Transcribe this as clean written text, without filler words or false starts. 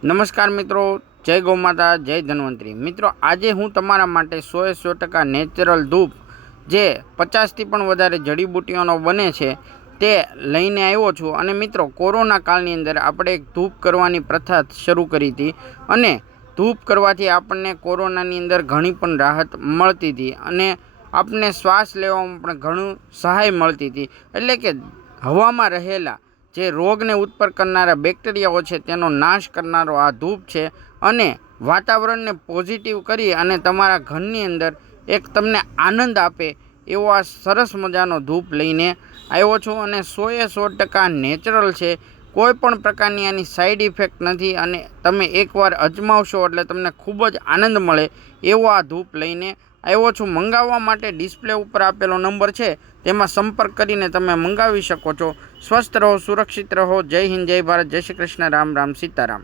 નમસ્કાર મિત્રો, જય ગૌ માતા, જય ધન્વંતરી। મિત્રો આજે હું તમારા માટે 100% નેચરલ ધૂપ જે 50થી પણ વધારે જડીબુટ્ટીઓનો બને છે તે લઈને આવ્યો છું। અને મિત્રો કોરોના કાળની અંદર આપણે એક ધૂપ કરવાની પ્રથા શરૂ કરી હતી અને ધૂપ કરવાથી આપણને કોરોનાની અંદર ઘણી પણ રાહત મળતી હતી અને આપણને શ્વાસ લેવામાં પણ ઘણું સહાય મળતી હતી। એટલે કે હવામાં રહેલા જે રોગને ઉત્પન્ન કરનારા બેક્ટેરિયાઓ છે તેનો નાશ કરનારો આ ધૂપ છે અને વાતાવરણને પોઝિટિવ કરી અને તમારા ઘરની અંદર એક તમને આનંદ આપે એવો આ સરસ મજાનો ધૂપ લઈને આવ્યો છું અને 100% નેચરલ છે। કોઈ પણ પ્રકારની આની સાઈડ ઇફેક્ટ નથી અને તમે એકવાર અજમાવશો એટલે તમને ખૂબ જ આનંદ મળે એવો આ ધૂપ લઈને આવ્યો છું। મંગાવવા માટે ડિસ્પ્લે ઉપર આપેલો નંબર છે તેમાં સંપર્ક કરીને તમે મંગાવી શકો છો। સ્વસ્થ રહો, સુરક્ષિત રહો। જય હિન્દ, જય ભારત, જય શ્રી કૃષ્ણ, રામ રામ, સીતારામ।